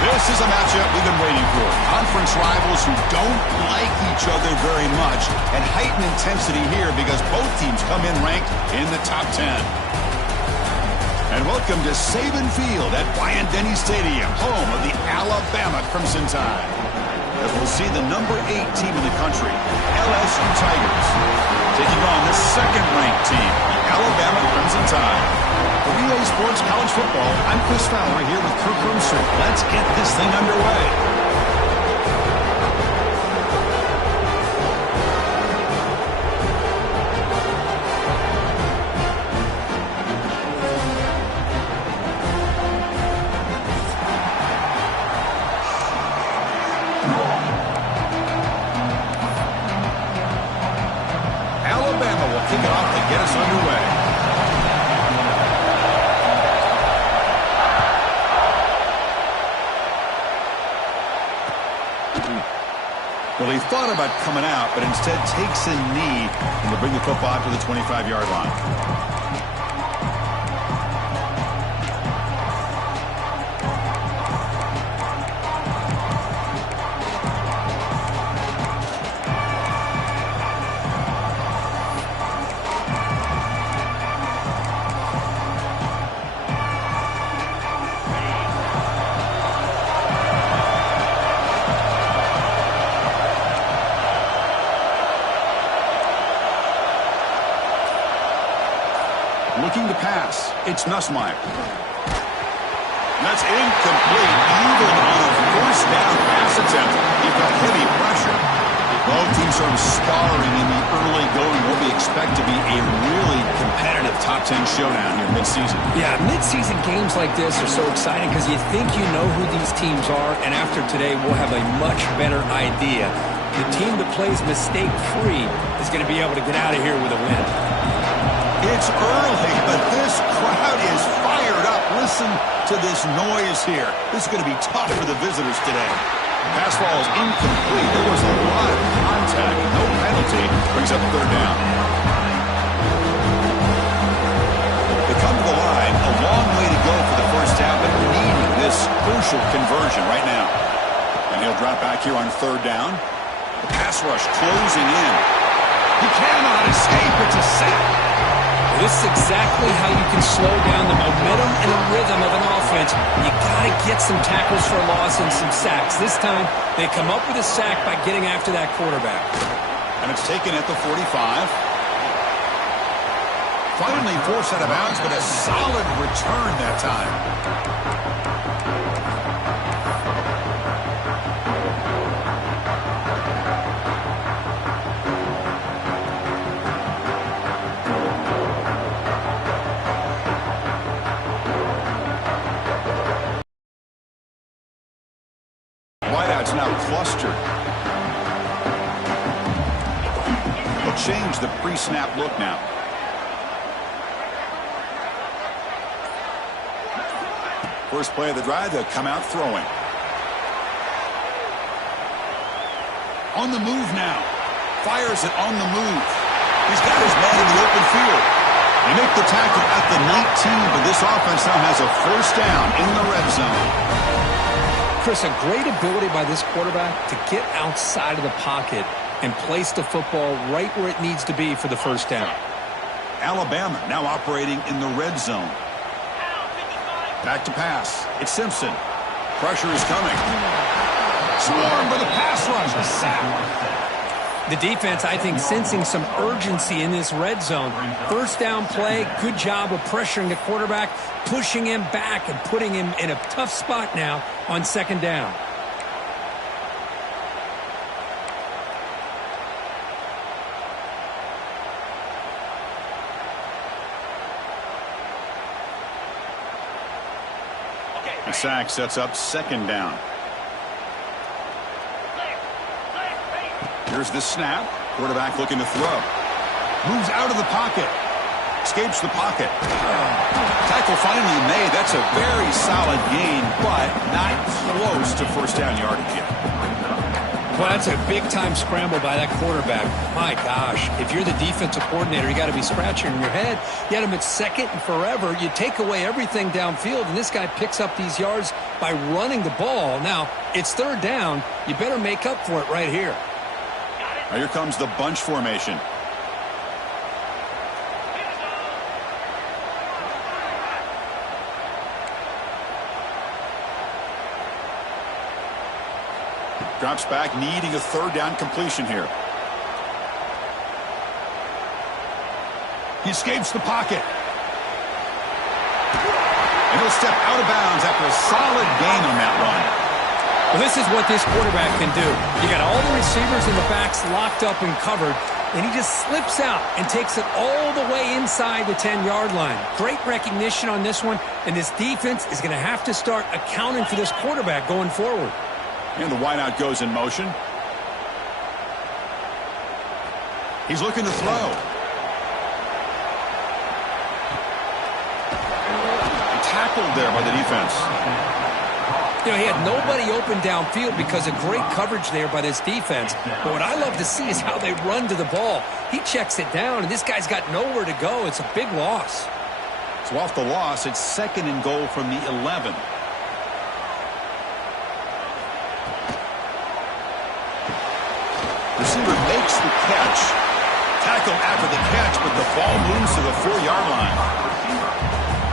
This is a matchup we've been waiting for. Conference rivals who don't like each other very much, and heightened intensity here because both teams come in ranked in the top 10. And welcome to Saban Field at Bryant-Denny Stadium, home of the Alabama Crimson Tide. As we'll see the number 8 team in the country, LSU Tigers, taking on the second-ranked team, the Alabama Crimson Tide. For EA Sports College Football, I'm Chris Fowler here with Kirk Rumser. Let's get this thing underway. Alabama will kick it off to get us underway. Well, he thought about coming out, but instead takes a knee and will bring the football to the 25-yard line. Looking to pass. It's Nussmeier. That's incomplete, even on a first down pass attempt. He felt heavy pressure. Both teams sort of sparring in the early going, what we expect to be a really competitive top 10 showdown here mid-season. Yeah, mid-season games like this are so exciting because you think you know who these teams are, and after today we'll have a much better idea. The team that plays mistake-free is going to be able to get out of here with a win. It's early, but this crowd is fired up. Listen to this noise here. This is going to be tough for the visitors today. Pass ball is incomplete. There was a lot of contact. No penalty. Brings up third down. They come to the line. A long way to go for the first down, but needing this crucial conversion right now. And he'll drop back here on third down. The pass rush closing in. He cannot escape. It's a sack. This is exactly how you can slow down the momentum and the rhythm of an offense. You got to get some tackles for loss and some sacks. This time, they come up with a sack by getting after that quarterback. And it's taken at the 45. Finally forced out of bounds, but a solid return that time. Wideouts now clustered. He'll change the pre-snap look now. First play of the drive, they'll come out throwing. On the move now. Fires it on the move. He's got his man in the open field. They make the tackle at the 19, but this offense now has a first down in the red zone. Chris, a great ability by this quarterback to get outside of the pocket and place the football right where it needs to be for the first down. Alabama now operating in the red zone. Back to pass. It's Simpson. Pressure is coming. Swarm for the pass rush. A sack. The defense, I think, sensing some urgency in this red zone. First down play, good job of pressuring the quarterback, pushing him back and putting him in a tough spot now on second down. The sack sets up second down. Here's the snap. Quarterback looking to throw. Moves out of the pocket. Escapes the pocket. Tackle finally made. That's a very solid gain, but not close to first down yardage yet. Well, that's a big-time scramble by that quarterback. My gosh, if you're the defensive coordinator, you got to be scratching your head. You had him at second and forever. You take away everything downfield, and this guy picks up these yards by running the ball. Now, it's third down. You better make up for it right here. Now here comes the bunch formation. Drops back, needing a third down completion here. He escapes the pocket. And he'll step out of bounds after a solid gain on that run. Well, this is what this quarterback can do. You got all the receivers in the backs locked up and covered, and he just slips out and takes it all the way inside the 10-yard line. Great recognition on this one, and this defense is going to have to start accounting for this quarterback going forward. And the wideout goes in motion. He's looking to throw. Tackled there by the defense. You know, he had nobody open downfield because of great coverage there by this defense. But what I love to see is how they run to the ball. He checks it down, and this guy's got nowhere to go. It's a big loss. So off the loss, it's 2nd and goal from the 11. Receiver makes the catch. Tackle after the catch, but the ball moves to the 4-yard line.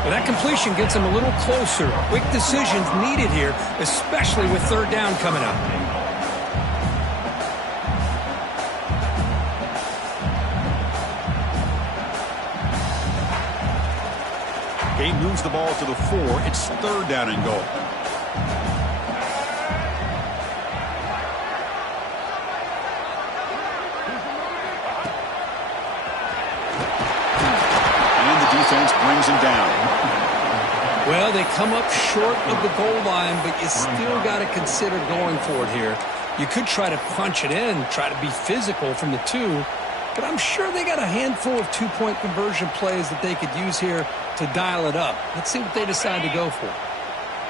Well, that completion gets him a little closer. Quick decisions needed here, especially with third down coming up. He moves the ball to the 4. It's third down and goal. Defense brings him down. Well, they come up short of the goal line, but you still got to consider going for it here. You could try to punch it in, try to be physical from the 2, but I'm sure they got a handful of two-point conversion plays that they could use here to dial it up. Let's see what they decide to go for.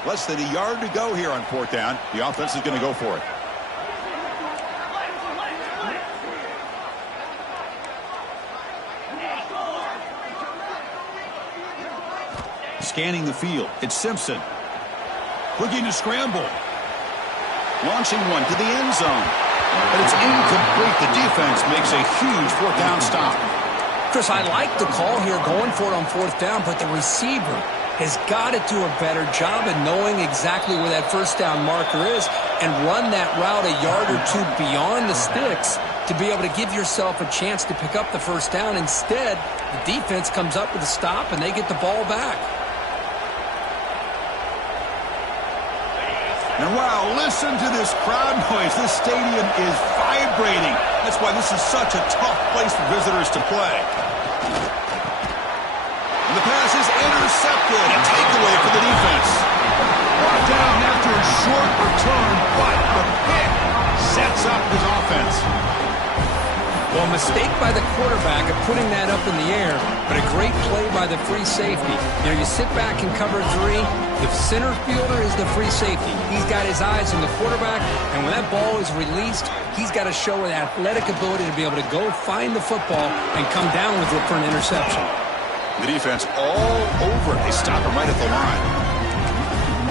Less than a yard to go here on 4th down. The offense is going to go for it. Scanning the field. It's Simpson. Looking to scramble. Launching one to the end zone. But it's incomplete. The defense makes a huge 4th down stop. Chris, I like the call here going for it on 4th down, but the receiver has got to do a better job of knowing exactly where that first down marker is and run that route a yard or 2 beyond the sticks to be able to give yourself a chance to pick up the first down. Instead, the defense comes up with a stop and they get the ball back. And wow, listen to this crowd noise. This stadium is vibrating. That's why this is such a tough place for visitors to play. And the pass is intercepted. A takeaway for the defense. Brought down after a short return, but the pick sets up his offense. Well, a mistake by the quarterback of putting that up in the air, but a great play by the free safety. You know, you sit back and cover 3. The center fielder is the free safety. He's got his eyes on the quarterback, and when that ball is released, he's got to show an athletic ability to be able to go find the football and come down with it for an interception. The defense all over it. They stop it right at the line.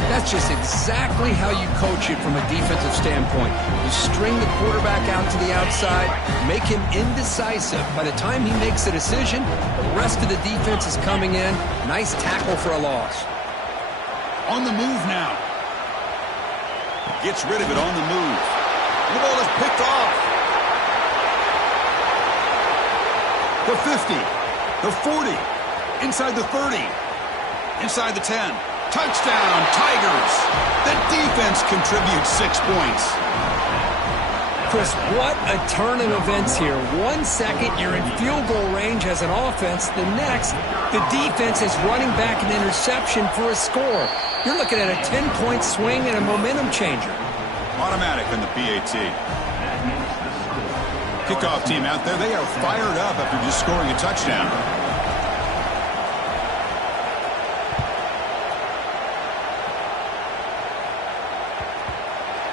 That's just exactly how you coach it from a defensive standpoint. You string the quarterback out to the outside, make him indecisive. By the time he makes a decision, the rest of the defense is coming in. Nice tackle for a loss. On the move now. Gets rid of it on the move. The ball is picked off. The 50. The 40. Inside the 30. Inside the 10. Touchdown, Tigers. The defense contributes 6 points. Chris, what a turn of events here. 1 second, you're in field goal range as an offense. The next, the defense is running back an interception for a score. You're looking at a 10-point swing and a momentum changer. Automatic in the PAT. Kickoff team out there, they are fired up after just scoring a touchdown.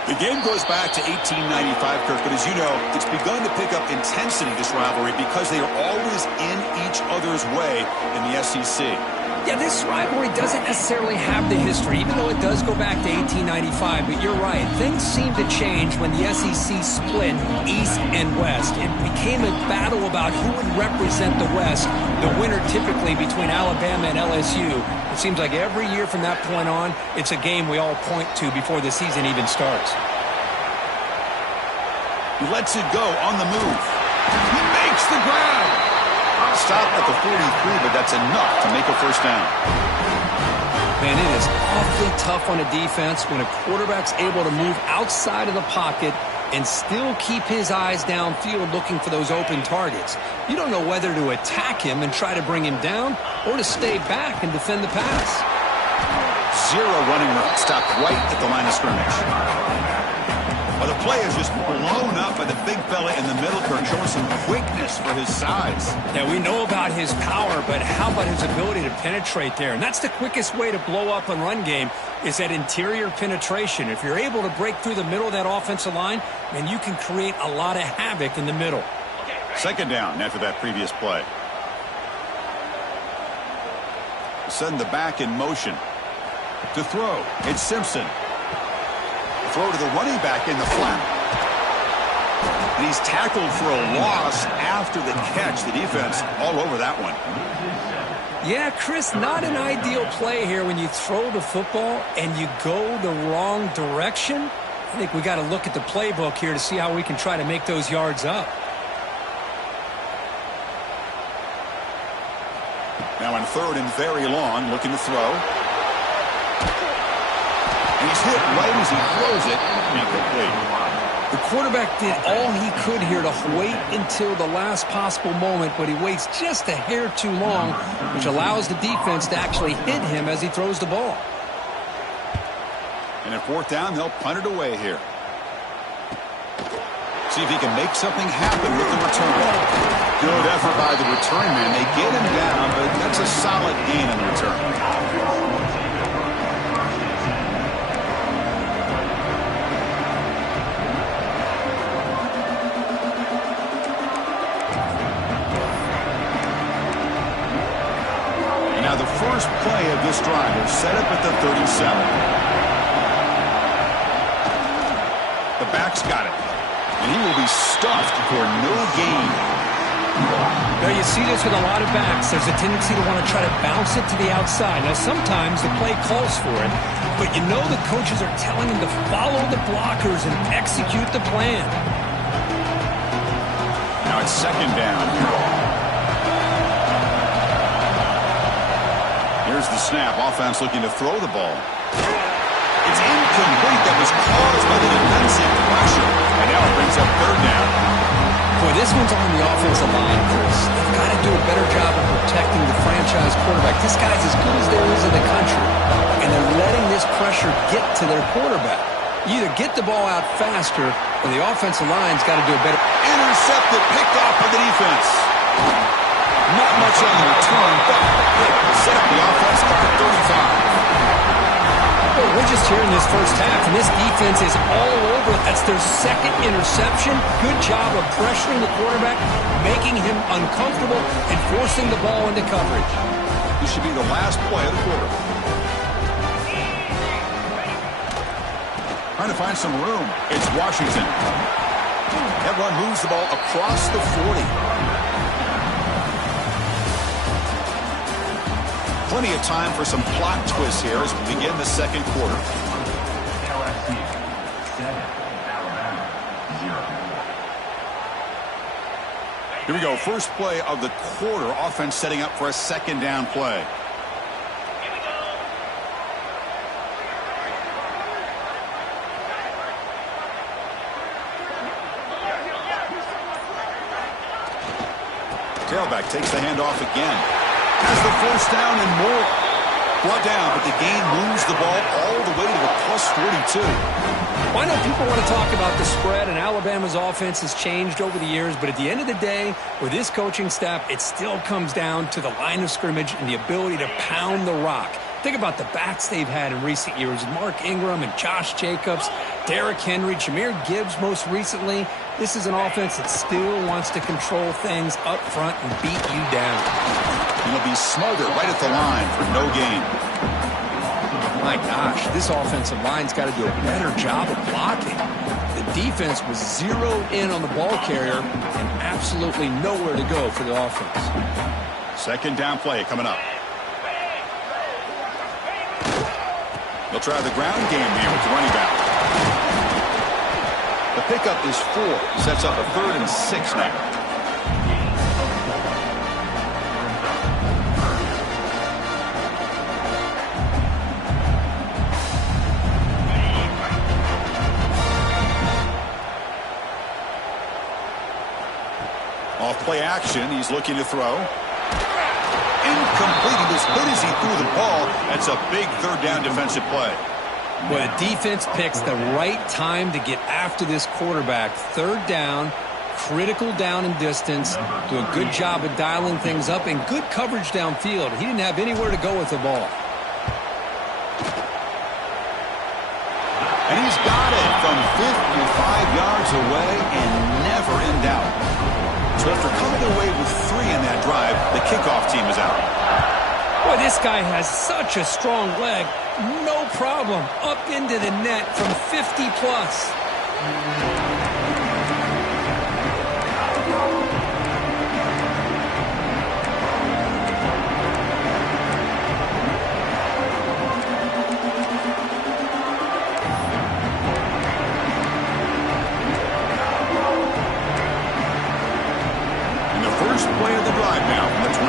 The game goes back to 1895, Kirk, but as you know, it's begun to pick up intensity, this rivalry, because they are always in each other's way in the SEC. Yeah, this rivalry doesn't necessarily have the history, even though it does go back to 1895. But you're right. Things seemed to change when the SEC split East and West. It became a battle about who would represent the West, the winner typically between Alabama and LSU. It seems like every year from that point on, it's a game we all point to before the season even starts. He lets it go on the move. He makes the grab. Stop at the 43, but that's enough to make a first down. Man, it is awfully tough on a defense when a quarterback's able to move outside of the pocket and still keep his eyes downfield looking for those open targets. You don't know whether to attack him and try to bring him down or to stay back and defend the pass. Zero running room. Stopped right at the line of scrimmage. Well, the play is just blown up by the big fella in the middle, Kirk, showing some quickness for his size. Yeah, we know about his power, but how about his ability to penetrate there? And that's the quickest way to blow up a run game, is that interior penetration. If you're able to break through the middle of that offensive line, then you can create a lot of havoc in the middle. Second down after that previous play. Send the back in motion. To throw, it's Simpson. Throw to the running back in the flat. And he's tackled for a loss after the catch. The defense all over that one. Yeah, Chris, not an ideal play here when you throw the football and you go the wrong direction. I think we got to look at the playbook here to see how we can try to make those yards up. Now in third and very long, looking to throw. And he's hit right as he throws it. Incomplete. The quarterback did all he could here to wait until the last possible moment, but he waits just a hair too long, which allows the defense to actually hit him as he throws the ball. And at fourth down, they'll punt it away here. See if he can make something happen with the return. Good effort by the return man. They get him down, but that's a solid gain on the return. Now the first play of this drive is set up at the 37. The back's got it. And he will be stuffed for no gain. Now you see this with a lot of backs. There's a tendency to want to try to bounce it to the outside. Now sometimes the play calls for it, but you know the coaches are telling him to follow the blockers and execute the plan. Now it's second down. Here's the snap. Offense looking to throw the ball. It's incomplete. That was caused by the defensive pressure. And now it brings up third down. Boy, this one's on the offensive line, Chris. They've got to do a better job of protecting the franchise quarterback. This guy's as good as there is in the country. And they're letting this pressure get to their quarterback. You either get the ball out faster, or the offensive line's got to do a better. Intercepted, picked off by the defense. Not much on the return, but set up the offense at the 35. Well, we're just here in this first half, and this defense is all over. That's their second interception. Good job of pressuring the quarterback, making him uncomfortable, and forcing the ball into coverage. This should be the last play of the quarter. Trying to find some room. It's Washington. That run moves the ball across the 40. Plenty of time for some plot twists here as we begin the second quarter. LSU 7, Alabama 0. Here we go. First play of the quarter. Offense setting up for a second down play. Tailback takes the handoff again. Has the first down and more. Brought down, but the gain moves the ball all the way to the plus 42. Well, I know people want to talk about the spread, and Alabama's offense has changed over the years, but at the end of the day, with this coaching staff, it still comes down to the line of scrimmage and the ability to pound the rock. Think about the backs they've had in recent years. Mark Ingram and Josh Jacobs, Derrick Henry, Jahmyr Gibbs most recently. This is an offense that still wants to control things up front and beat you down. He'll be smothered right at the line for no gain. My gosh, this offensive line's got to do a better job of blocking. The defense was zeroed in on the ball carrier and absolutely nowhere to go for the offense. Second down play coming up. They'll try the ground game here with the running back. The pickup is 4. Sets up a 3rd and 6 now. Off play action, he's looking to throw. Incomplete. He was hit as he threw the ball. That's a big 3rd down defensive play. Well, the defense picks the right time to get after this quarterback. 3rd down, critical down and distance. Do a good job of dialing things up and good coverage downfield. He didn't have anywhere to go with the ball. And he's got it from 55 yards away and never in doubt. So after coming away with 3 in that drive, the kickoff team is out. Boy, this guy has such a strong leg. No problem. Up into the net from 50 plus. First play of the drive now from the 25.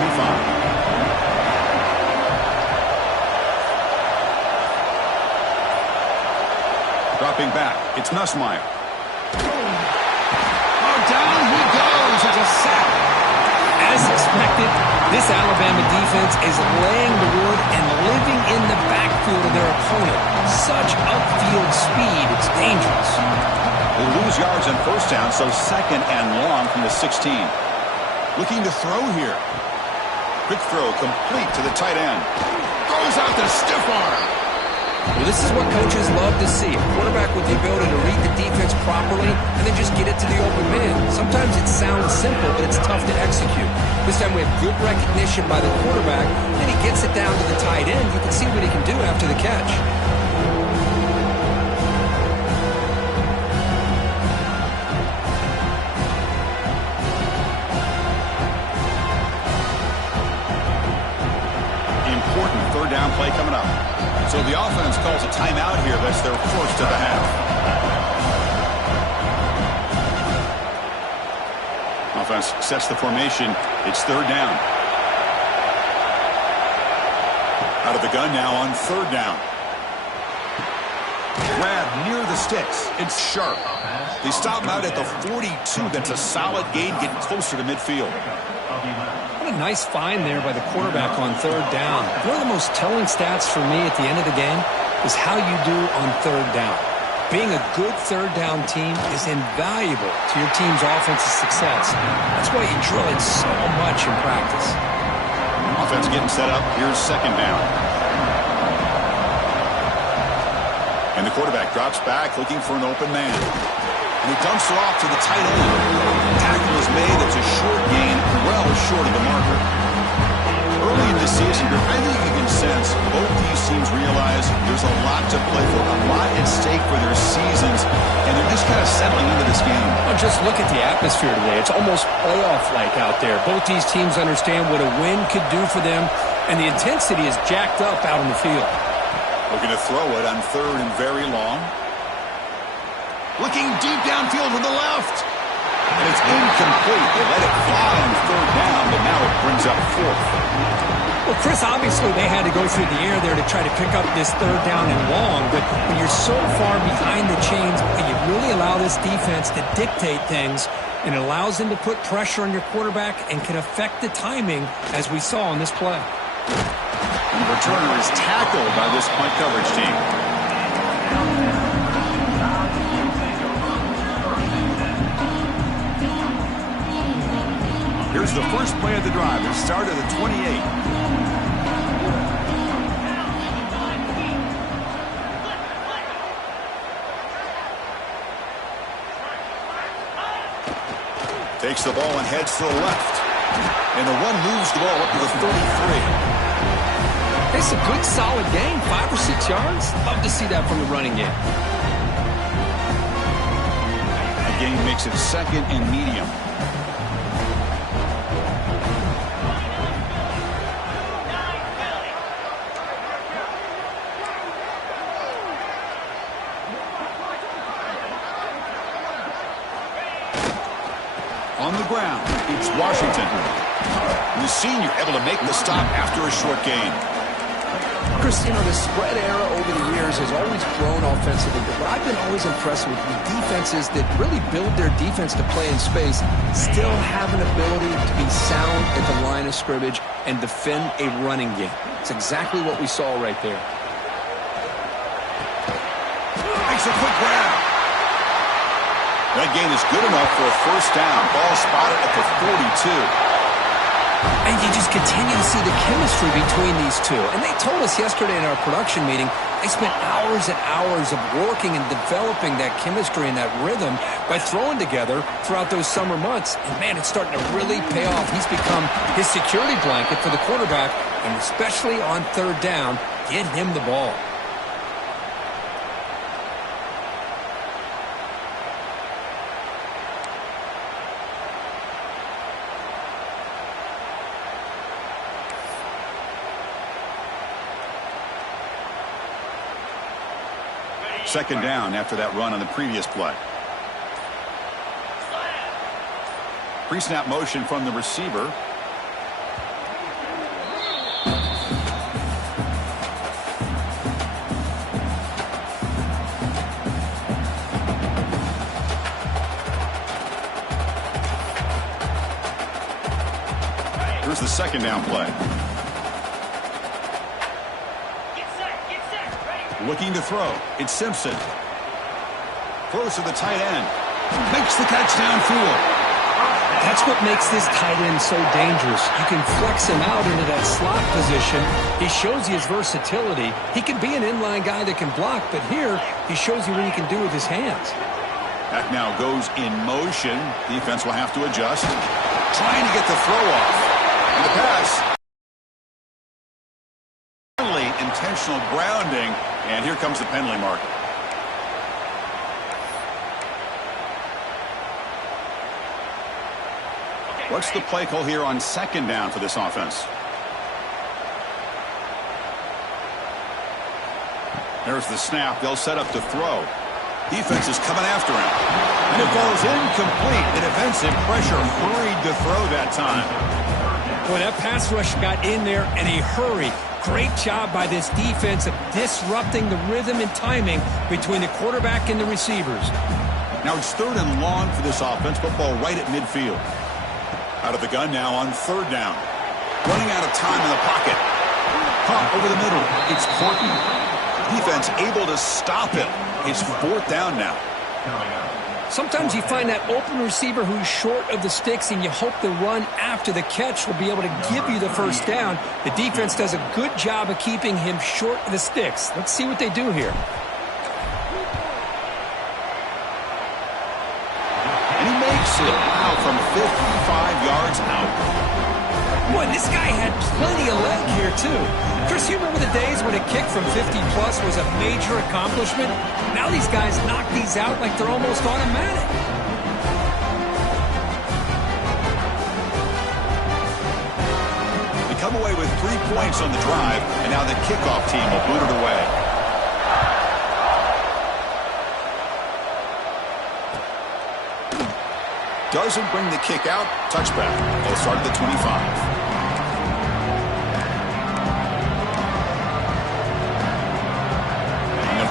Dropping back, it's Nussmeier. Oh, down he goes. It's a sack. As expected, this Alabama defense is laying the wood and living in the backfield of their opponent. Such upfield speed, it's dangerous. They lose yards on first down, so 2nd and long from the 16. Looking to throw here. Quick throw complete to the tight end. Throws out the stiff arm. Well, this is what coaches love to see. A quarterback with the ability to read the defense properly and then just get it to the open man. Sometimes it sounds simple, but it's tough to execute. This time we have good recognition by the quarterback, and he gets it down to the tight end. You can see what he can do after the catch. Third down play coming up. So the offense calls a timeout here. That's their first of the half. Offense sets the formation. It's 3rd down. Out of the gun now on 3rd down. Grab near the sticks. It's Sharp. They stop him out at the 42. That's a solid gain, getting closer to midfield. What a nice find there by the quarterback on 3rd down. One of the most telling stats for me at the end of the game is how you do on 3rd down. Being a good 3rd down team is invaluable to your team's offensive success. That's why you drill it so much in practice. Offense getting set up. Here's 2nd down. And the quarterback drops back looking for an open man. And he dumps it off to the tight end. Tackle is made. It's a short gain, well short of the marker. Early in the season, I think you can sense both these teams realize there's a lot to play for, a lot at stake for their seasons, and they're just kind of settling into this game. Well, just look at the atmosphere today. It's almost playoff-like out there. Both these teams understand what a win could do for them, and the intensity is jacked up out on the field. Looking to throw it on 3rd and very long. Looking deep downfield to the left. And it's incomplete. They let it fly on 3rd down, but now it brings up 4th. Well, Chris, obviously they had to go through the air there to try to pick up this 3rd down and long, but when you're so far behind the chains, you really allow this defense to dictate things, and it allows them to put pressure on your quarterback and can affect the timing, as we saw on this play. And the returner is tackled by this punt coverage team. Here's the first play of the drive. The start of the 28. Takes the ball and heads to the left. And the run moves the ball up to the 33. It's a good, solid gain. 5 or 6 yards. Love to see that from the running game. The gain makes it 2nd and medium. On the ground, it's Washington. The senior able to make the stop after a short gain. Chris, the spread era over the years has always grown offensively, but what I've been always impressed with defenses that really build their defense to play in space still have an ability to be sound at the line of scrimmage and defend a running game. It's exactly what we saw right there. Makes a quick grab. That gain is good enough for a first down. Ball spotted at the 42. And you just continue to see the chemistry between these two. And they told us yesterday in our production meeting, they spent hours and hours of working and developing that chemistry and that rhythm by throwing together throughout those summer months. And, man, it's starting to really pay off. He's become his security blanket for the quarterback, and especially on 3rd down, get him the ball. Second down after that run on the previous play. Pre-snap motion from the receiver. Here's the second down play. Looking to throw. It's Simpson. Throws to the tight end. Makes the catch downfield. That's what makes this tight end so dangerous. You can flex him out into that slot position. He shows you his versatility. He can be an inline guy that can block, but here he shows you what he can do with his hands. That now goes in motion. Defense will have to adjust. Trying to get the throw off. And the pass. Intentional grounding. And here comes the penalty marker. What's the play call here on 2nd down for this offense? There's the snap. They'll set up to throw. Defense is coming after him. And it falls incomplete. The defensive pressure hurried to throw that time. Boy, that pass rush got in there in a hurry. Great job by this defense of disrupting the rhythm and timing between the quarterback and the receivers. Now it's 3rd and long for this offense. Football right at midfield. Out of the gun now on 3rd down. Running out of time in the pocket. Pump over the middle. It's Courtney. Defense able to stop him. It's 4th down now. Sometimes you find that open receiver who's short of the sticks, and you hope the run after the catch will be able to give you the first down. The defense does a good job of keeping him short of the sticks. Let's see what they do here. And he makes it. Wow, from 55 yards out. Boy, this guy had plenty of leg here, too. Chris, you remember the days when a kick from 50-plus was a major accomplishment? Now these guys knock these out like they're almost automatic. They come away with 3 points on the drive, and now the kickoff team will boot it away. Doesn't bring the kick out. Touchback. They'll start at the 25.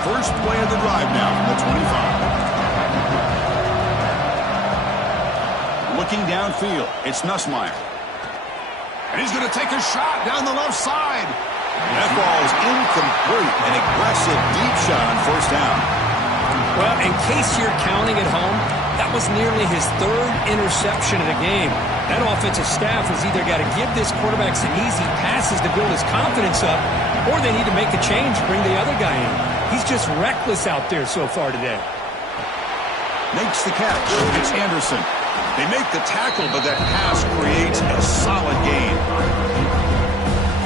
First play of the drive now from the 25. Looking downfield, it's Nussmeier. And he's going to take a shot down the left side. That ball is incomplete. An aggressive deep shot on 1st down. Well, in case you're counting at home, that was nearly his 3rd interception of the game. That offensive staff has either got to give this quarterback some easy passes to build his confidence up, or they need to make a change to bring the other guy in. He's just reckless out there so far today. Makes the catch. It's Anderson. They make the tackle, but that pass creates a solid gain.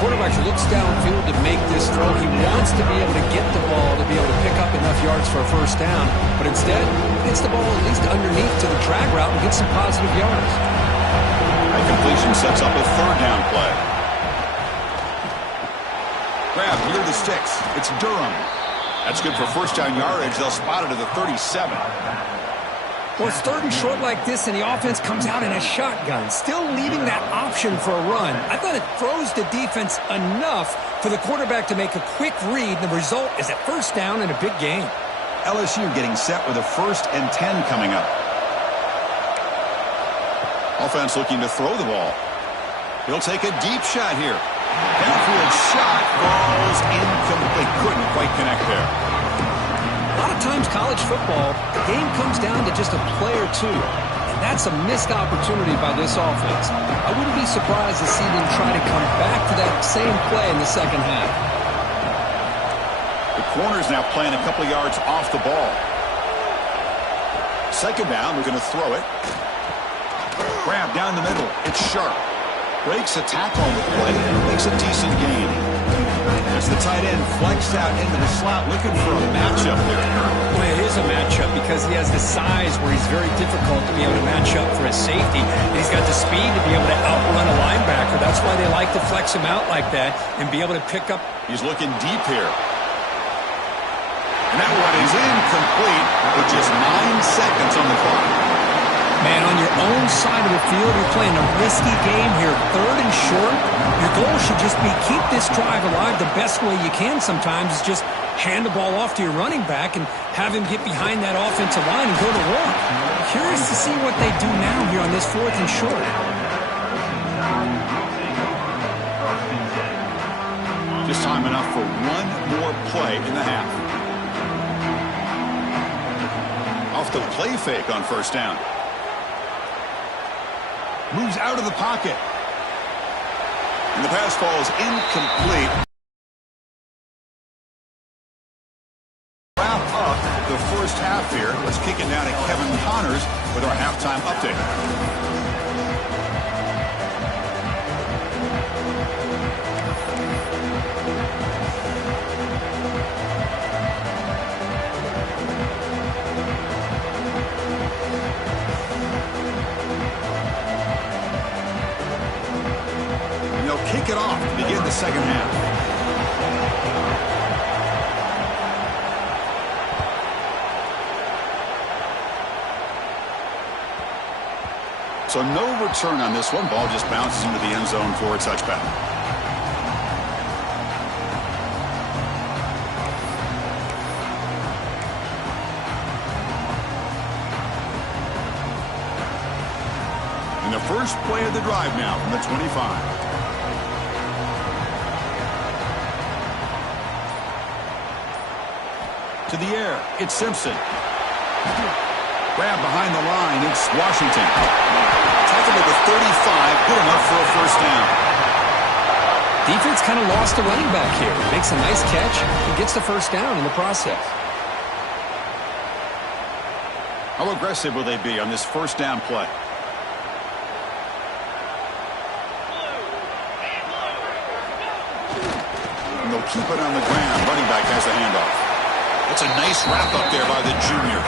Quarterback looks downfield to make this throw. He wants to be able to get the ball to be able to pick up enough yards for a first down, but instead, he gets the ball at least underneath to the drag route and gets some positive yards. That completion sets up a third down play. Grab near the sticks. It's Durham. That's good for first down yardage. They'll spot it at the 37. Well, it's third and short like this, and the offense comes out in a shotgun, still leaving that option for a run. I thought it throws the defense enough for the quarterback to make a quick read. The result is a first down and a big gain. LSU getting set with a 1st and 10 coming up. Offense looking to throw the ball. He'll take a deep shot here. Downfield shot falls incomplete. Couldn't quite connect there. A lot of times college football, the game comes down to just a play or two. And that's a missed opportunity by this offense. I wouldn't be surprised to see them try to come back to that same play in the second half. The corner's now playing a couple yards off the ball. Second down, they're going to throw it. Grab down the middle. It's Sharp. Breaks a tackle on the play and makes a decent gain. As the tight end flexed out into the slot, looking for a matchup there. Well, it is a matchup because he has the size where he's very difficult to be able to match up for his safety. And he's got the speed to be able to outrun a linebacker. That's why they like to flex him out like that and be able to pick up. He's looking deep here. And that one is incomplete with just 9 seconds on the clock. Man, on your own side of the field, you're playing a risky game here. Third and short. Your goal should just be keep this drive alive the best way you can sometimes is just hand the ball off to your running back and have him get behind that offensive line and go to work. Curious to see what they do now here on this 4th and short. Just time enough for one more play in the half. Off the play fake on first down. Moves out of the pocket. And the pass falls incomplete. Wrap up the first half here. Let's kick it down to Kevin Connors with our halftime update. Kick it off to begin the second half. So no return on this one. Ball just bounces into the end zone for a touchback. And the first play of the drive now from the 25. To the air, it's Simpson. Grab behind the line, it's Washington. Tackled at the 35, good enough for a first down. Defense kind of lost the running back here. Makes a nice catch and gets the first down in the process. How aggressive will they be on this first down play? And they'll keep it on the ground. Running back has the handoff. That's a nice wrap-up there by the junior.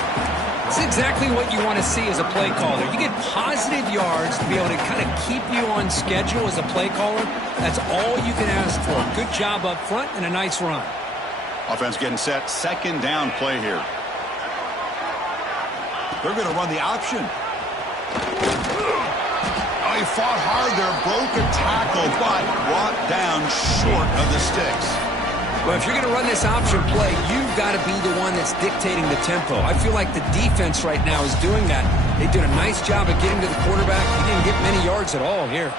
It's exactly what you want to see as a play caller. You get positive yards to be able to kind of keep you on schedule as a play caller. That's all you can ask for. Good job up front and a nice run. Offense getting set. Second down play here. They're going to run the option. Oh, he fought hard there. Broke a tackle, but brought down short of the sticks. Well, if you're going to run this option play, you've got to be the one that's dictating the tempo. I feel like the defense right now is doing that. They did a nice job of getting to the quarterback. He didn't get many yards at all here.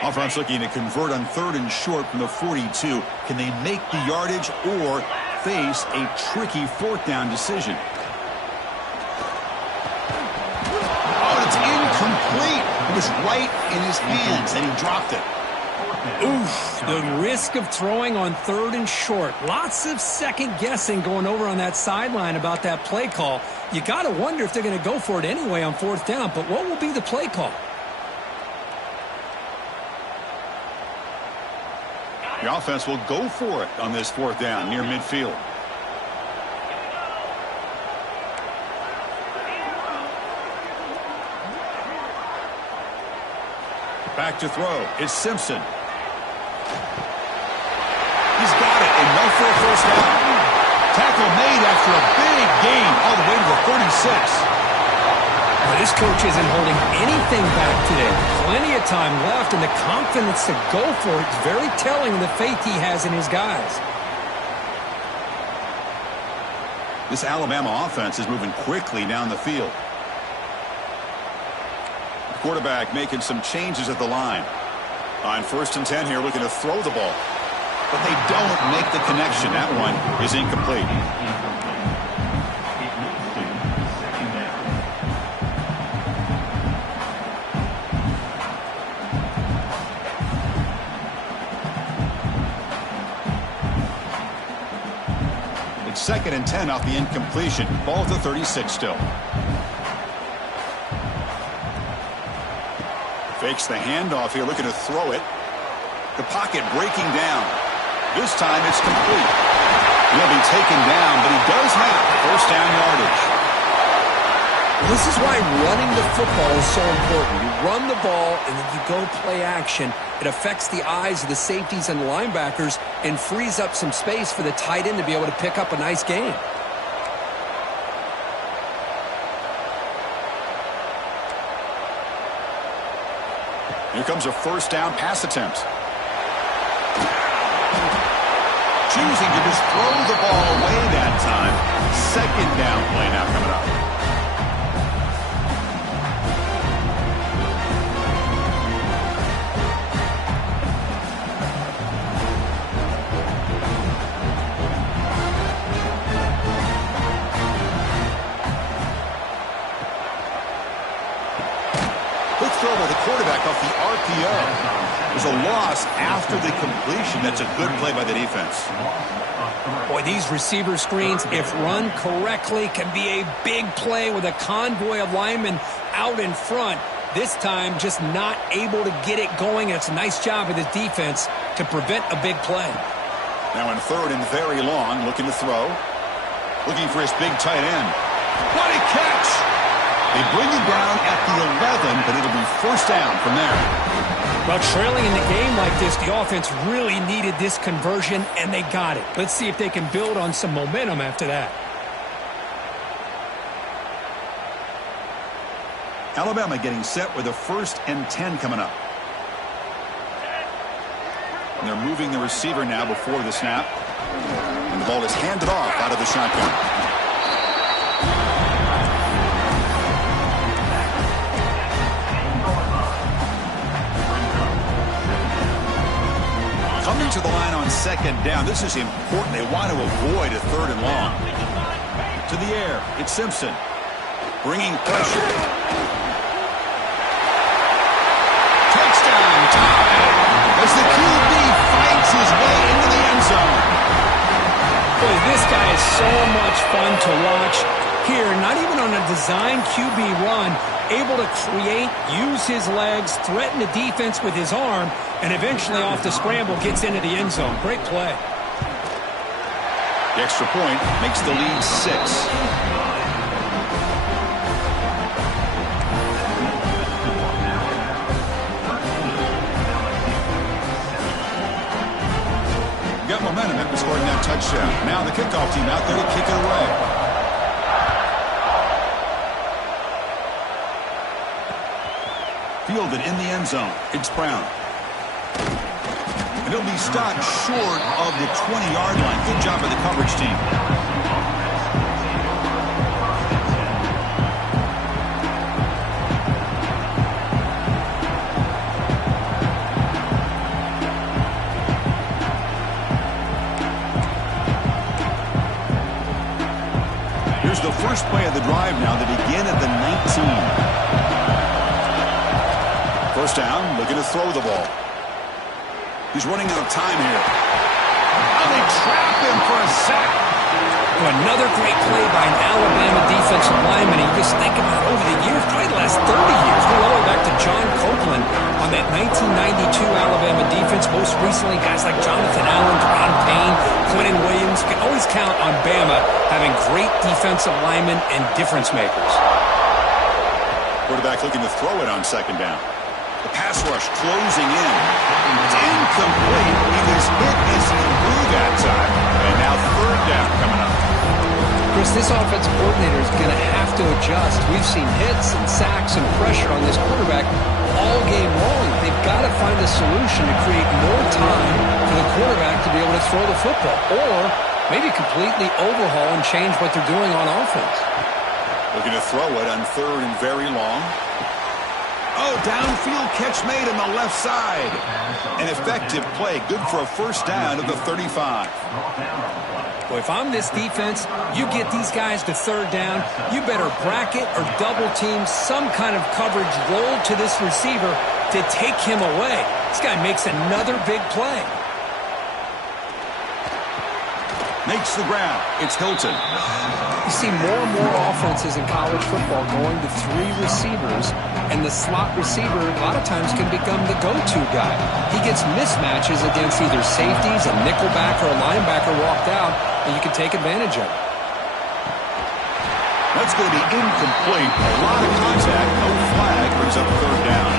Offense looking to convert on third and short from the 42. Can they make the yardage or face a tricky fourth down decision? Oh, to it's incomplete. It was right in his hands, and he dropped it. Oof, the risk of throwing on 3rd and short. Lots of second guessing going over on that sideline about that play call. You got to wonder if they're going to go for it anyway on 4th down, but what will be the play call? The offense will go for it on this 4th down near midfield. Back to throw. It's Simpson. He's got it, and no for a 1st down. Tackle made after a big gain all the way to the 36. Well, this coach isn't holding anything back today. Plenty of time left, and the confidence to go for it is very telling of the faith he has in his guys. This Alabama offense is moving quickly down the field. The quarterback making some changes at the line. On 1st and 10 here, looking to throw the ball. But they don't make the connection. That one is incomplete. It's 2nd and 10 off the incompletion. Ball to 36 still. Fakes the handoff here, looking to throw it. The pocket breaking down. This time it's complete. He'll be taken down, but he does have 1st down yardage. This is why running the football is so important. You run the ball, and then you go play action. It affects the eyes of the safeties and linebackers and frees up some space for the tight end to be able to pick up a nice gain. Here comes a 1st down pass attempt. Choosing to just throw the ball away that time. 2nd down play now coming up. Quick throw by the quarterback off the RPO. There's a loss after the completion. That's a good play by the defense. Boy, these receiver screens, if run correctly, can be a big play with a convoy of linemen out in front. This time, just not able to get it going. It's a nice job of the defense to prevent a big play. Now in 3rd and very long, looking to throw. Looking for his big tight end. What a catch! They bring him down at the 11, but it'll be 1st down from there. Well, trailing in the game like this, the offense really needed this conversion, and they got it. Let's see if they can build on some momentum after that. Alabama getting set with a 1st and 10 coming up. And they're moving the receiver now before the snap. And the ball is handed off out of the shotgun. Coming to the line on 2nd down. This is important. They want to avoid a 3rd and long. To the air. It's Simpson. Bringing pressure. Touchdown time as the QB fights his way into the end zone. Boy, this guy is so much fun to watch. Here, not even on a design QB run, able to create, use his legs, threaten the defense with his arm, and eventually off the scramble gets into the end zone. Great play. The extra point makes the lead 6. Got momentum after scoring that touchdown. Now the kickoff team out there to kick it away. Fielded in the end zone. It's Brown. And he'll be stopped short of the 20-yard line. Good job by the coverage team. Here's the first play of the drive now. They begin at the 19. First down, looking to throw the ball. He's running out of time here. Oh, they trap him for a sack. Another great play by an Alabama defensive lineman. You just think about over the years, probably the last 30 years, go all the way back to John Copeland on that 1992 Alabama defense. Most recently, guys like Jonathan Allen, Ron Payne, Quentin Williams. You can always count on Bama having great defensive linemen and difference makers. Quarterback looking to throw it on second down. The pass rush closing in. It's incomplete. He was hit as he blew that time. And now third down coming up. Chris, this offensive coordinator is going to have to adjust. We've seen hits and sacks and pressure on this quarterback all game long. They've got to find a solution to create more time for the quarterback to be able to throw the football, or maybe completely overhaul and change what they're doing on offense. Looking to throw it on third and very long. Oh, downfield catch made on the left side. An effective play, good for a first down at the 35. Well, if I'm this defense, you get these guys to third down, you better bracket or double team some kind of coverage roll to this receiver to take him away. This guy makes another big play. Makes the grab. It's Hilton. You see more and more offenses in college football going to three receivers, and the slot receiver a lot of times can become the go-to guy. He gets mismatches against either safeties, a nickelback, or a linebacker walked out, and you can take advantage of it. That's going to be incomplete. A lot of contact. No flag. Brings up third down.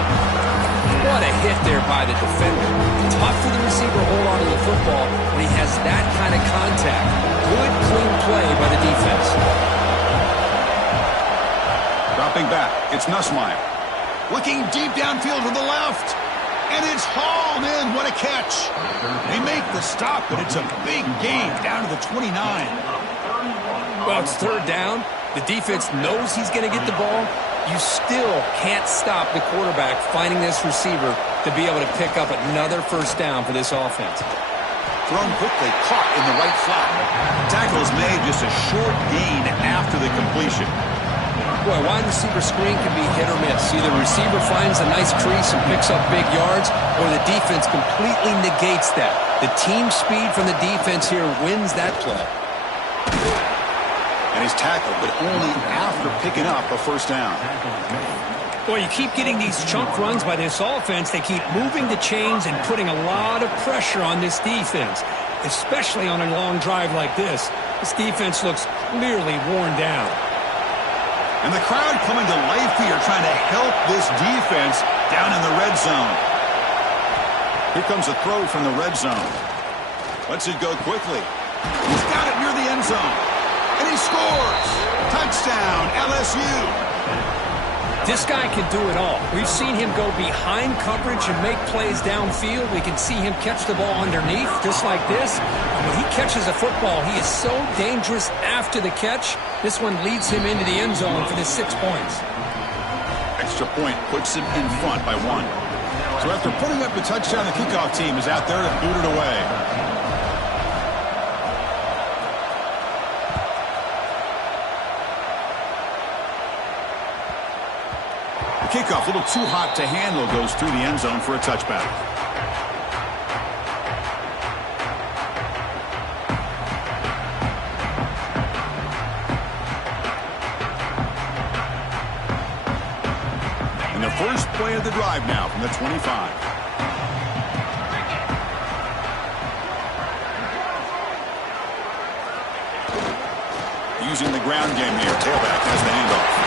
What a hit there by the defender. Tough for the receiver to hold on to the football when he has that kind of contact. Good, clean play by the defense. Dropping back. It's Nussmeier. Looking deep downfield to the left. And it's hauled in. What a catch. They make the stop, but it's a big gain down to the 29. Well, it's third down. The defense knows he's going to get the ball. You still can't stop the quarterback finding this receiver to be able to pick up another first down for this offense. Thrown quickly, caught in the right flat. Tackle's made, just a short gain after the completion. Boy, wide receiver screen can be hit or miss. Either the receiver finds a nice crease and picks up big yards, or the defense completely negates that. The team speed from the defense here wins that play. And he's tackled, but only after picking up a first down. Boy, you keep getting these chunk runs by this offense. They keep moving the chains and putting a lot of pressure on this defense, especially on a long drive like this. This defense looks clearly worn down. And the crowd coming to life here, trying to help this defense down in the red zone. Here comes a throw from the red zone. Lets it go quickly. He's got it near the end zone. And he scores! Touchdown, LSU! This guy can do it all. We've seen him go behind coverage and make plays downfield. We can see him catch the ball underneath, just like this. And when he catches a football, he is so dangerous after the catch. This one leads him into the end zone for the 6 points. Extra point puts him in front by 1. So after putting up the touchdown, the kickoff team is out there to boot it away. Kickoff, a little too hot to handle, goes through the end zone for a touchback. And the first play of the drive now from the 25. Using the ground game here. Tailback has the handoff.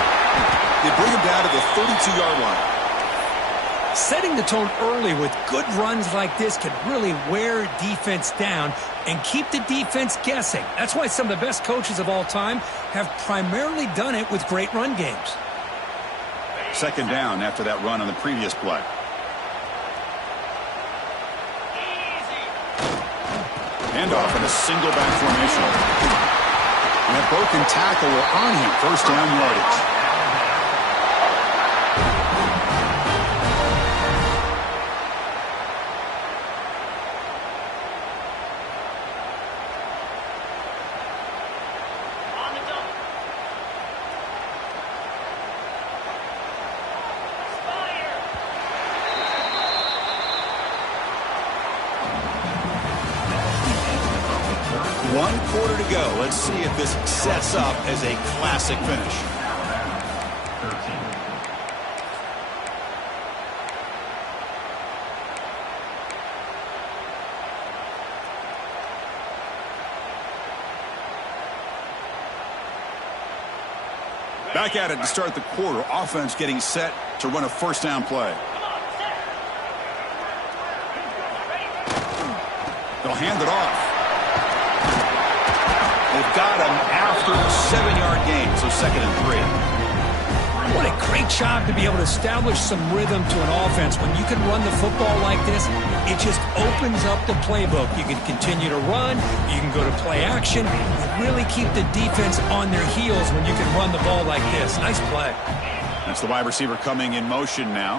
They bring him down to the 32-yard line. Setting the tone early with good runs like this can really wear defense down and keep the defense guessing. That's why some of the best coaches of all time have primarily done it with great run games. Second down after that run on the previous play. Handoff in a single back formation. And that broken tackle will earn him first down yardage. quarter to go. Let's see if this sets up as a classic finish. Alabama, 13. Back at it to start the quarter. Offense getting set to run a first down play. They'll hand it off. They've got him after a 7-yard gain, so 2nd and 3. What a great job to be able to establish some rhythm to an offense. When you can run the football like this, it just opens up the playbook. You can continue to run. You can go to play action. You really keep the defense on their heels when you can run the ball like this. Nice play. That's the wide receiver coming in motion now.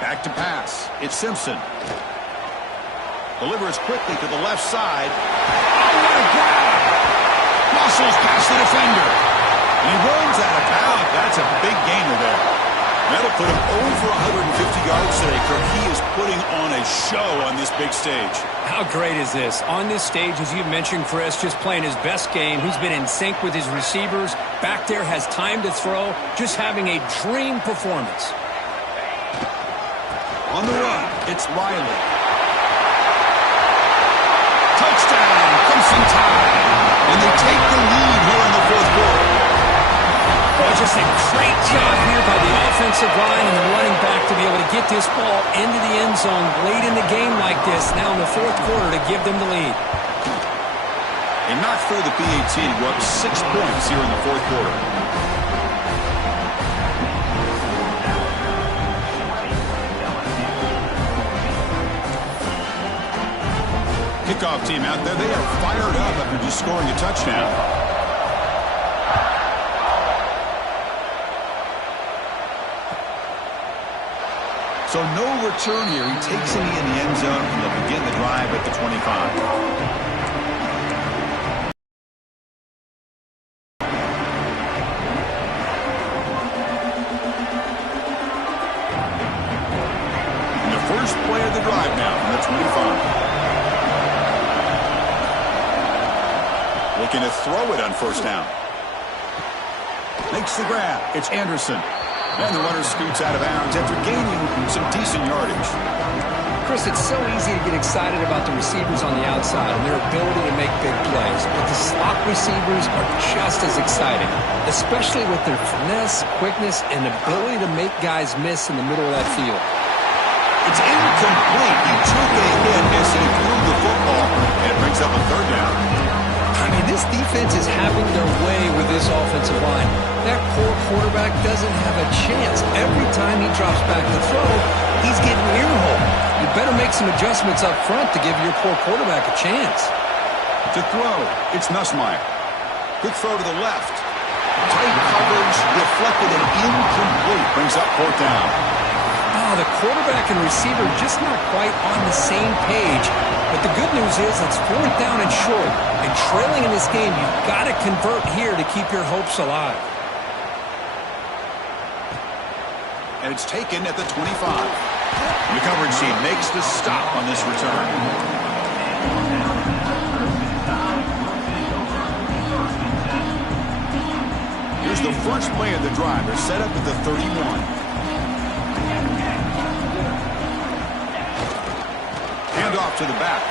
Back to pass. It's Simpson. Delivers quickly to the left side. Oh, what a grab! Muscles past the defender. He runs out of bounds. That's a big gainer there. That'll put him over 150 yards today, Kirk. He is putting on a show on this big stage. How great is this? On this stage, as you mentioned, Chris, just playing his best game. He's been in sync with his receivers. Back there, has time to throw. Just having a dream performance. On the run, it's Riley. Touchdown, Crimson Tide. And they take the lead here in the 4th quarter. Well, just a great job here by the offensive line and the running back to be able to get this ball into the end zone late in the game like this, now in the 4th quarter, to give them the lead. They knocked through the PAT to go up 6 points here in the 4th quarter. Kickoff team out there, they are fired up after just scoring a touchdown. So no return here. He takes it in the end zone, and they'll begin the drive at the 25. And the first play of the drive now from the 25. Looking to throw it on first down. Makes the grab. It's Anderson. And the runner scoots out of bounds after gaining some decent yardage. Chris, it's so easy to get excited about the receivers on the outside and their ability to make big plays. But the slot receivers are just as exciting, especially with their finesse, quickness, and ability to make guys miss in the middle of that field. It's incomplete. He took a hit as he threw the football and brings up a 3rd down. I mean, this defense is having their way with this offensive line. That poor quarterback doesn't have a chance. Every time he drops back to throw, he's getting ear-hole. You better make some adjustments up front to give your poor quarterback a chance. To throw, it's Nussmeier. Quick throw to the left. Tight coverage, deflected and incomplete. Brings up 4th down. Oh, the quarterback and receiver just not quite on the same page. But the good news is it's 4th down and short. And trailing in this game, you've got to convert here to keep your hopes alive. And it's taken at the 25. The coverage team makes the stop on this return. Here's the first play of the drive. They're set up at the 31. Hand off to the back.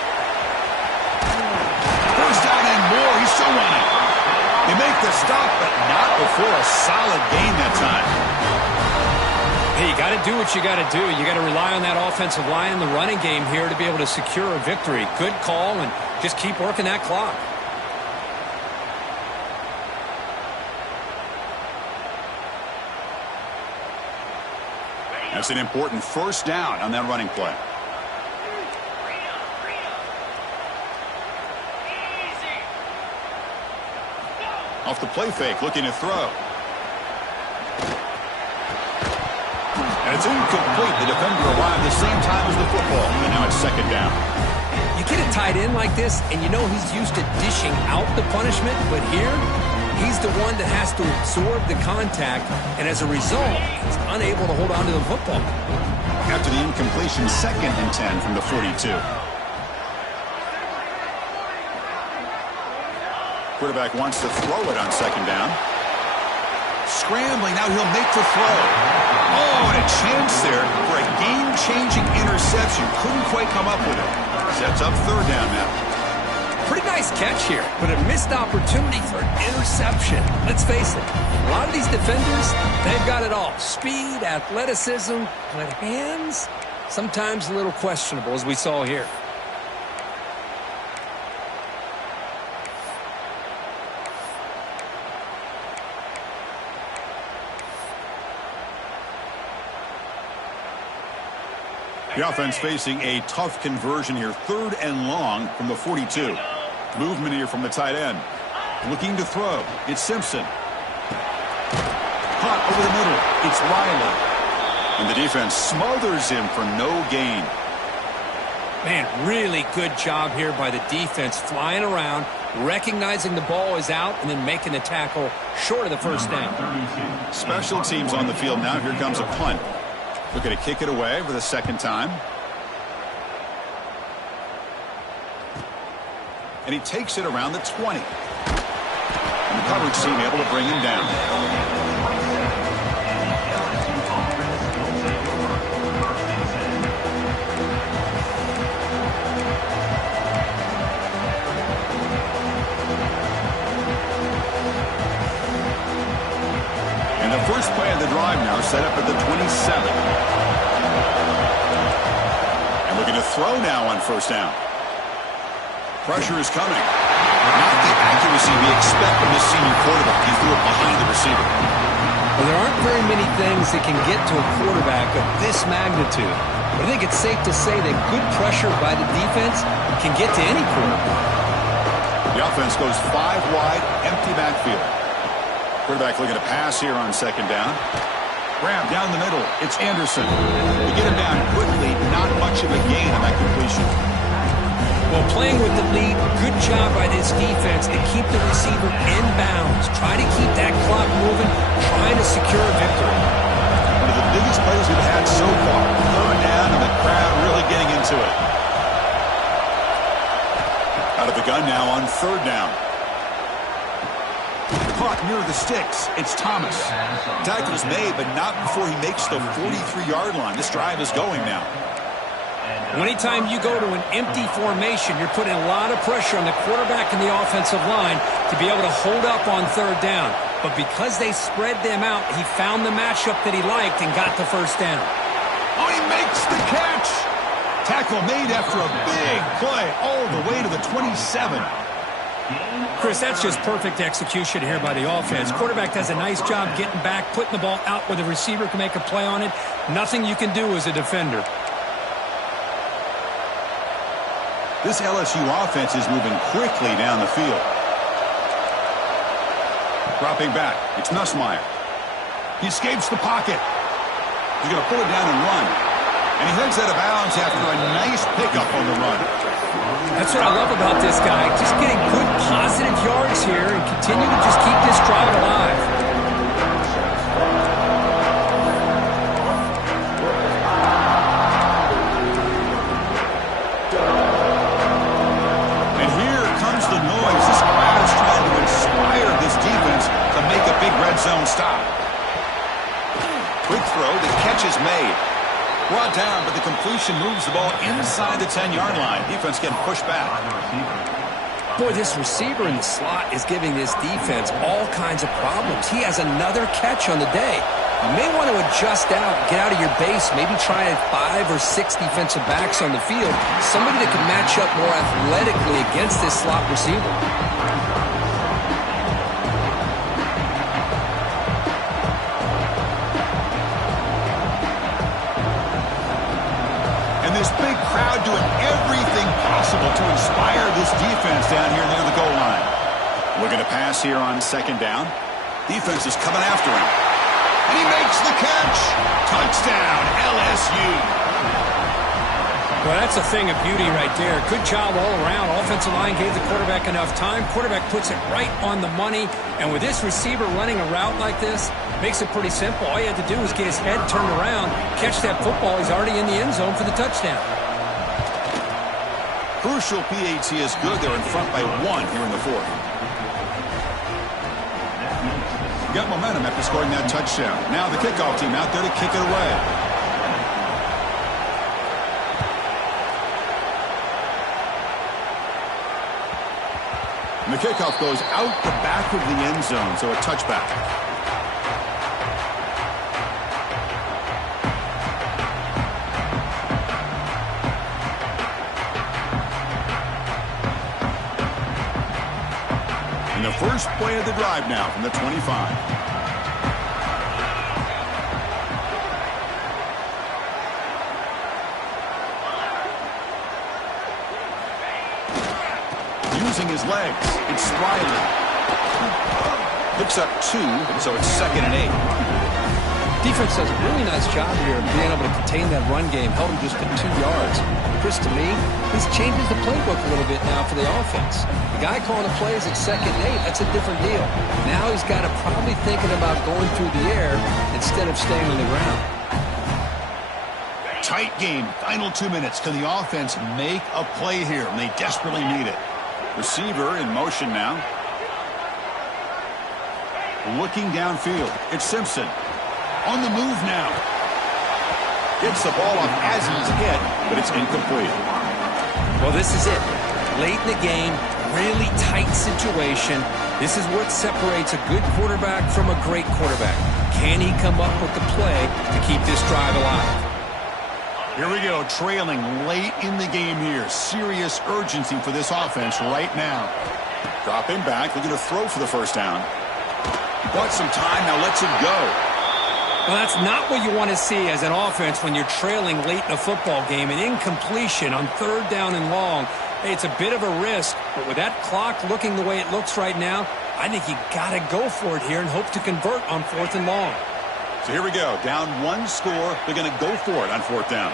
First down and more. He's still running. They make the stop, but not before a solid gain that time. Hey, you got to do what you got to do. You got to rely on that offensive line in the running game here to be able to secure a victory. Good call, and just keep working that clock. That's an important first down on that running play. Off the play fake, looking to throw. And it's incomplete. The defender arrived the same time as the football. And now it's 2nd down. You get a tight end like this, and you know he's used to dishing out the punishment. But here, he's the one that has to absorb the contact. And as a result, he's unable to hold on to the football. After the incompletion, 2nd and 10 from the 42. Quarterback wants to throw it on second down. Scrambling, now he'll make the throw. Oh, and a chance there for a game-changing interception. Couldn't quite come up with it. Sets up third down now. Pretty nice catch here, but a missed opportunity for an interception. Let's face it, a lot of these defenders, they've got it all. Speed, athleticism, but hands, sometimes a little questionable, as we saw here. The offense facing a tough conversion here. 3rd and long from the 42. Movement here from the tight end. Looking to throw. It's Simpson. Caught over the middle. It's Riley. And the defense smothers him for no gain. Man, really good job here by the defense, flying around, recognizing the ball is out, and then making the tackle short of the first down. Special teams on the field now. Here comes a punt. Looking to kick it away for the second time. And he takes it around the 20. And the coverage team able to bring him down. And the first play of the drive now set up at the 27. And looking to throw now on first down. Pressure is coming. Not the accuracy we expect from this senior quarterback. He threw it behind the receiver. Well, there aren't very many things that can get to a quarterback of this magnitude. But I think it's safe to say that good pressure by the defense can get to any quarterback. The offense goes 5 wide, empty backfield. Quarterback looking to pass here on second down. Grab down the middle. It's Anderson. We get him down quickly. Not much of a gain on that completion. Well, playing with the lead, good job by this defense to keep the receiver in bounds. Try to keep that clock moving, trying to secure a victory. One of the biggest plays we've had so far. Third down, and the crowd really getting into it. Out of the gun now on third down. Caught near the sticks. It's Thomas. Tackle's made, but not before he makes the 43-yard line. This drive is going now. Anytime you go to an empty formation, you're putting a lot of pressure on the quarterback and the offensive line to be able to hold up on third down. But because they spread them out, he found the matchup that he liked and got the first down. Oh, he makes the catch. Tackle made after a big play all the way to the 27. Chris, that's just perfect execution here by the offense. Quarterback does a nice job getting back, putting the ball out where the receiver can make a play on it. Nothing you can do as a defender. This LSU offense is moving quickly down the field. Dropping back. It's Nussmeier. He escapes the pocket. He's going to pull it down and run. And he heads out of bounds after a nice pickup on the run. That's what I love about this guy. Just getting good, positive yards here and continue to just keep this drive alive. Zone stop. Quick throw. The catch is made. Brought down, but the completion moves the ball inside the 10-yard line. Defense getting pushed back. Boy, this receiver in the slot is giving this defense all kinds of problems. He has another catch on the day. You may want to adjust out, get out of your base, maybe try 5 or 6 defensive backs on the field. Somebody that can match up more athletically against this slot receiver. This big crowd doing everything possible to inspire this defense down here near the goal line. Looking to pass here on second down. Defense is coming after him. And he makes the catch. Touchdown, LSU. Well, that's a thing of beauty right there. Good job all around. Offensive line gave the quarterback enough time. Quarterback puts it right on the money. And with this receiver running a route like this, makes it pretty simple. All you had to do was get his head turned around, catch that football. He's already in the end zone for the touchdown. Crucial PAT is good. They're in front by 1 here in the fourth. got momentum after scoring that touchdown. Now the kickoff team out there to kick it away. And the kickoff goes out the back of the end zone, so a touchback. And the first play of the drive now from the 25. Using his legs, it's Spriley. Picks up 2, so it's 2nd and 8. Defense does a really nice job here of being able to contain that run game, held him just to 2 yards. Chris, to me, this changes the playbook a little bit now for the offense. The guy calling the plays at 2nd and 8, that's a different deal. Now he's got to probably thinking about going through the air instead of staying on the ground. Tight game, final 2 minutes. Can the offense make a play here? And they desperately need it. Receiver in motion now. Looking downfield. It's Simpson. On the move now. Gets the ball off as he's hit, but it's incomplete. Well, this is it. Late in the game, really tight situation. This is what separates a good quarterback from a great quarterback. Can he come up with the play to keep this drive alive? Here we go, trailing late in the game here. Serious urgency for this offense right now. Dropping back, looking to throw for the first down. Bought some time, now lets it go. Well, that's not what you want to see as an offense when you're trailing late in a football game. An incompletion on 3rd down and long. Hey, it's a bit of a risk, but with that clock looking the way it looks right now, I think you got to go for it here and hope to convert on 4th and long. So here we go, down 1 score. They're going to go for it on 4th down.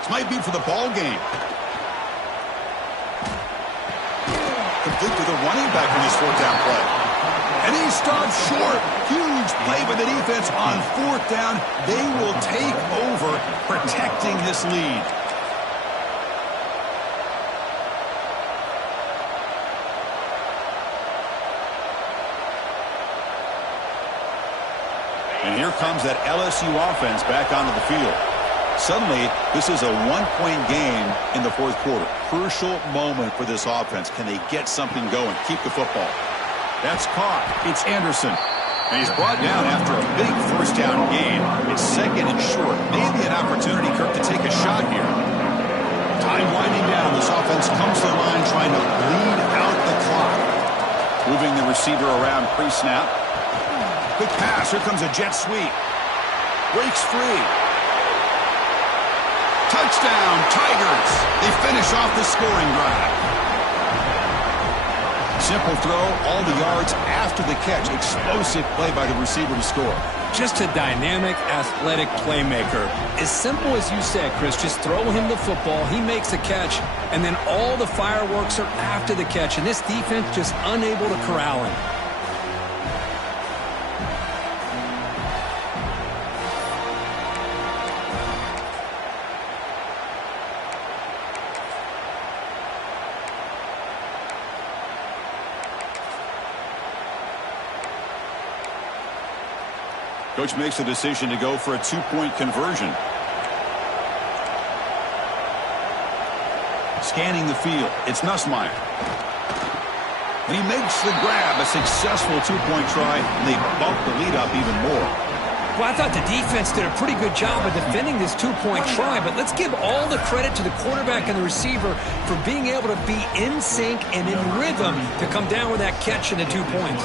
This might be for the ball game. Complete to the running back in this 4th down play. And he stops short. Huge play by the defense on 4th down. They will take over, protecting this lead. And here comes that LSU offense back onto the field. Suddenly, this is a 1-point game in the 4th quarter. Crucial moment for this offense. Can they get something going? Keep the football. That's caught. It's Anderson. And he's brought down after a big 1st down gain. It's 2nd and short. Maybe an opportunity, Kirk, to take a shot here. Time winding down. This offense comes to the line trying to bleed out the clock. Moving the receiver around pre-snap. Quick pass. Here comes a jet sweep. Breaks free. Touchdown, Tigers. They finish off the scoring drive. Simple throw, all the yards after the catch. Explosive play by the receiver to score. Just a dynamic, athletic playmaker. As simple as you said, Chris, just throw him the football, he makes a catch, and then all the fireworks are after the catch, and this defense just unable to corral him. Coach makes a decision to go for a 2-point conversion. Scanning the field, it's Nussmeier. And he makes the grab, a successful 2-point try, and they bump the lead up even more. Well, I thought the defense did a pretty good job of defending this 2-point try, but let's give all the credit to the quarterback and the receiver for being able to be in sync and in rhythm to come down with that catch and the 2 points.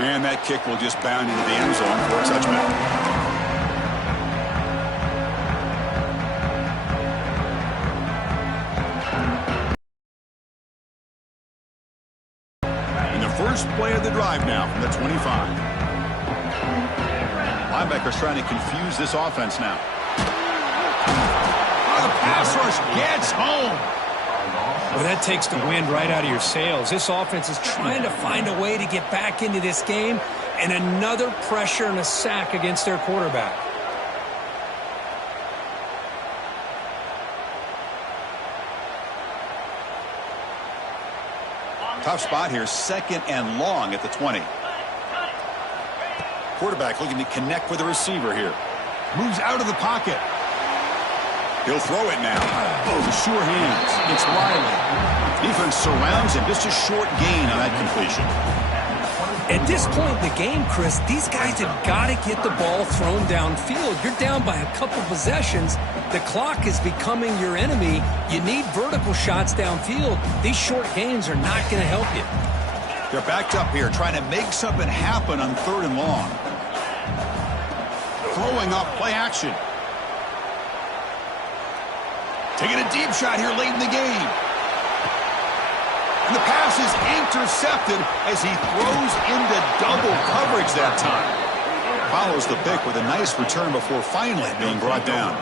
And that kick will just bound into the end zone for a touchback. And the first play of the drive now from the 25. Linebackers trying to confuse this offense now. Oh, the pass rush gets home. Well, that takes the wind right out of your sails. This offense is trying to find a way to get back into this game, and another pressure and a sack against their quarterback. Tough spot here, 2nd and long at the 20. Quarterback looking to connect with the receiver here. Moves out of the pocket. He'll throw it now. Oh, sure hands. It's Riley. Defense surrounds him. Just a short gain on that completion. At this point in the game, Chris, these guys have got to get the ball thrown downfield. You're down by a couple possessions. The clock is becoming your enemy. You need vertical shots downfield. These short gains are not going to help you. They're backed up here, trying to make something happen on 3rd and long. Throwing up play action. Taking a deep shot here late in the game. And the pass is intercepted as he throws into double coverage that time. Follows the pick with a nice return before finally being brought down.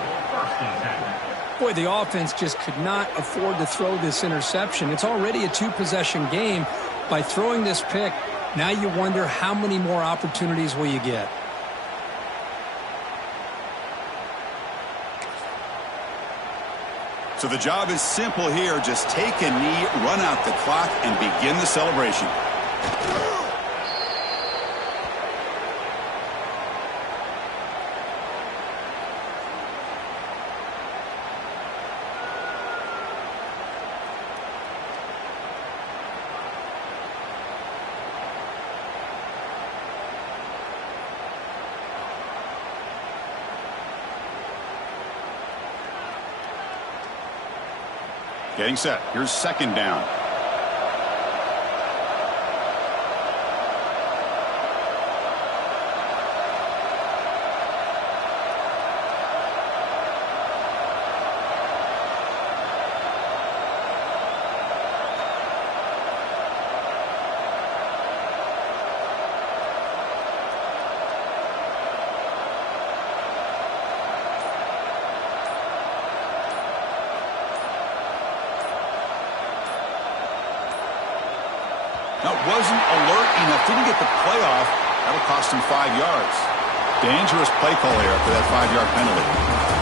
Boy, the offense just could not afford to throw this interception. It's already a 2-possession game. By throwing this pick, now you wonder how many more opportunities will you get. So the job is simple here. Just take a knee, run out the clock, and begin the celebration. Getting set. Here's 2nd down. Now, wasn't alert enough. Didn't get the playoff. That'll cost him 5 yards. Dangerous play call here after that 5-yard penalty.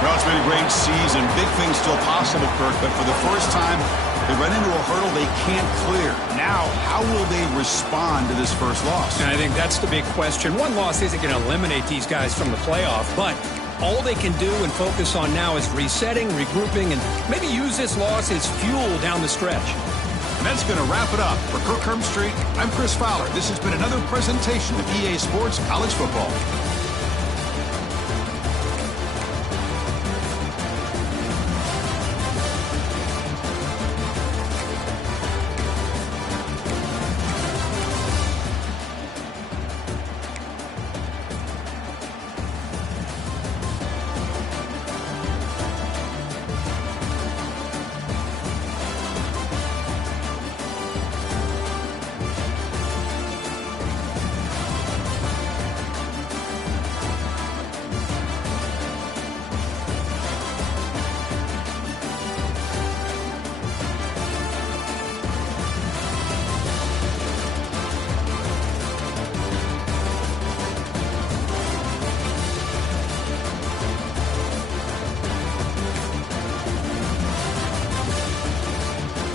Well, it's been a great season. Big things still possible, Kirk, but for the first time, they run into a hurdle they can't clear. Now, how will they respond to this first loss? And I think that's the big question. One loss isn't going to eliminate these guys from the playoff, but all they can do and focus on now is resetting, regrouping, and maybe use this loss as fuel down the stretch. And that's going to wrap it up. For Kirk Herbstreit, I'm Chris Fowler. This has been another presentation of EA Sports College Football.